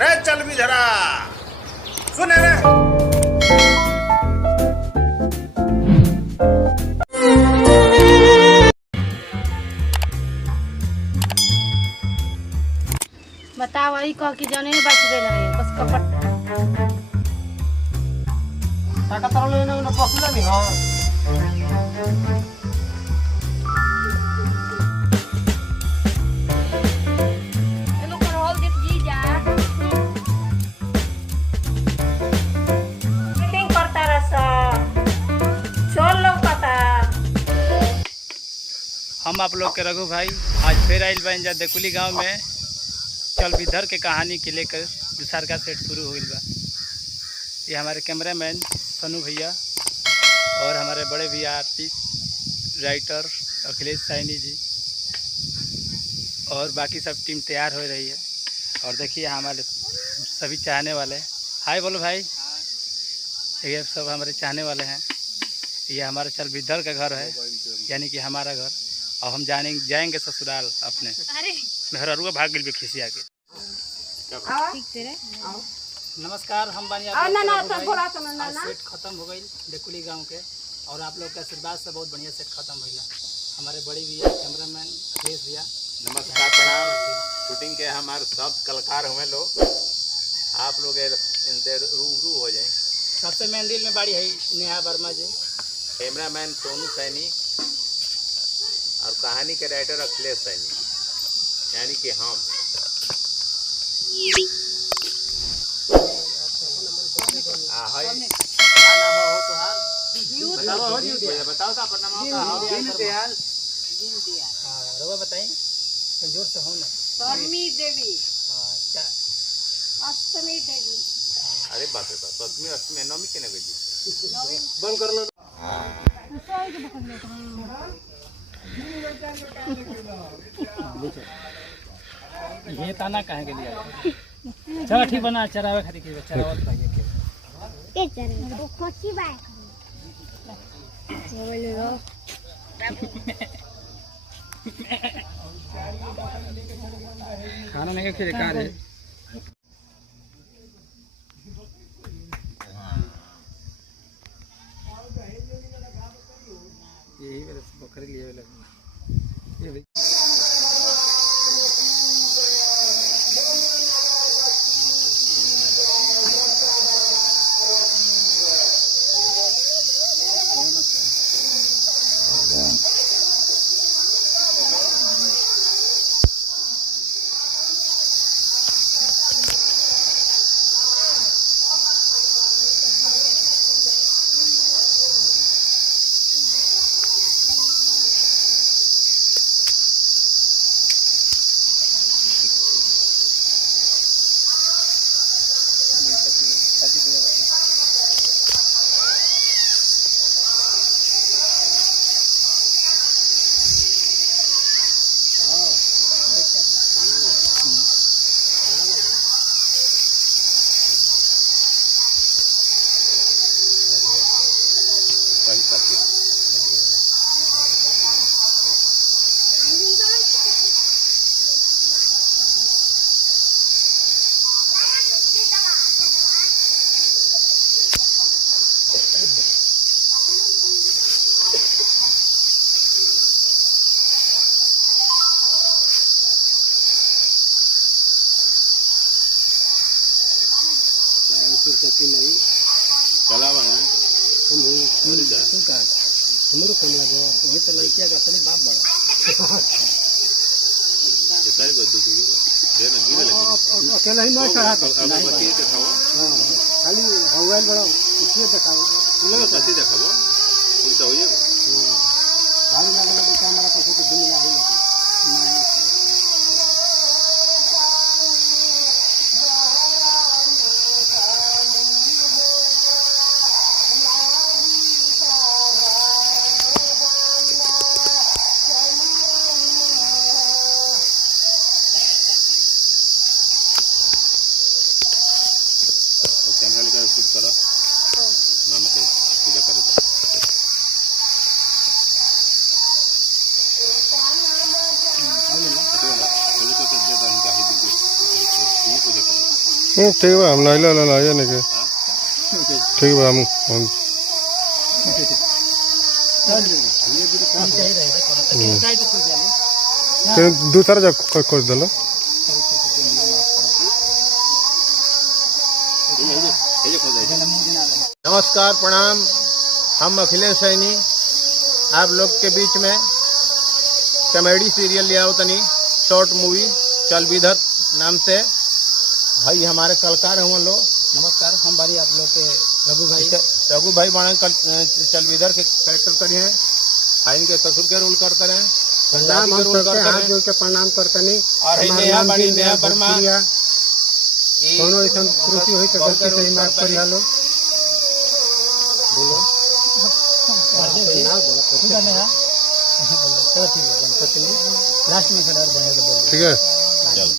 रे चल भी धरा सुने रे। बताओ वही कह कि जाने नहीं बच गए रहे बस कपट टाका तरह लेने उन्हें पकड़ा नहीं हाँ एलो कर होल दिट जी जा मीटिंग करता रहा चोर लोग पता हम आप लोग के रघु भाई आज फिर आइल बन जा देकुली गांव में चल विधर के कहानी के लेकर दूसर का सेट शुरू हो गया बा। ये हमारे कैमरामैन सनू भैया और हमारे बड़े भैया आर्टिस्ट राइटर अखिलेश सैनी जी और बाकी सब टीम तैयार हो रही है। और देखिए हमारे सभी चाहने वाले हाय बोलो भाई, ये सब हमारे चाहने वाले हैं। ये हमारा चल विधर का घर है यानी कि हमारा घर। और हम जाएंगे ससुराल अपने मेहरुआ भाग गई खिसिया के। ठीक से रे नमस्कार, हम बानी ना ना तो बोला तो ना ना सेट खत्म हो गई देकुली गांव के और आप लोग के आशीर्वाद से बहुत बढ़िया सेट खत्म हुई। हमारे बड़ी भैया कैमरामैन अखिलेश भैया नमस्कार प्रणाम। शूटिंग के हमारे सब कलाकार हुए लोग, आप लोग इनसे रूबरू हो जाएं। सबसे मेन दिल में बाड़ी है नेहा वर्मा जी, कैमरामैन सोनू सैनी और कहानी के राइटर अखिलेश सैनी यानी कि हम। बताओ तो अपन नाम रवा बताइए जोर से हो ना। शर्मी देवी अच्छा अष्टमी देवी अरे बाप रे बाप, अष्टमी अष्टमी नवमी के नगरी बंद कर लो ये ताना कहाँ के लिए चलो ठीक बना चरावे खातिर के चरावत भाई के वो खोची बाय खाना नहीं खिले का रे यही मेरे बकरी लिए लगा ये चला हुआ है हमरो कम लगे वही तो लड़किया का अपने बाप बड़ा अकेला ही नहीं चढ़ा तो अगरबत्ती दिखाओ। हाँ खाली मोबाइल बड़ा इसलिए दिखाओ अगरबत्ती दिखाओ फूल तो हो जाएगा। भारी लगा कैमरा को फोटो दिन लगा लगी कैमरा लेकर शूट करो मामा के पूजा करो तो। पूजा करो ठीक बा हम नहीं ला ला नहीं के ठीक बा हम दूसरा जगह खोज दलो नमस्कार प्रणाम। हम अखिलेश सैनी आप लोग के बीच में कॉमेडी सीरियल ले आओ तनी शॉर्ट मूवी चल विधत नाम से। भाई हमारे कलाकार हैं लोग। नमस्कार, हम बारी आप लोग के रघु भाई बाण चल विधर के कैरेक्टर करिए हैं। भाई इनके ससुर के रोल करते रहे, प्रणाम हम सबके हाथ जोड़ के प्रणाम करते नहीं। और नया बड़ी नया वर्मा कोनो ऐसा त्रुटि हुई तो गलती से माफ करी हालो। बोलो चलो ठीक है लास्ट में खड़ा बोल ठीक है।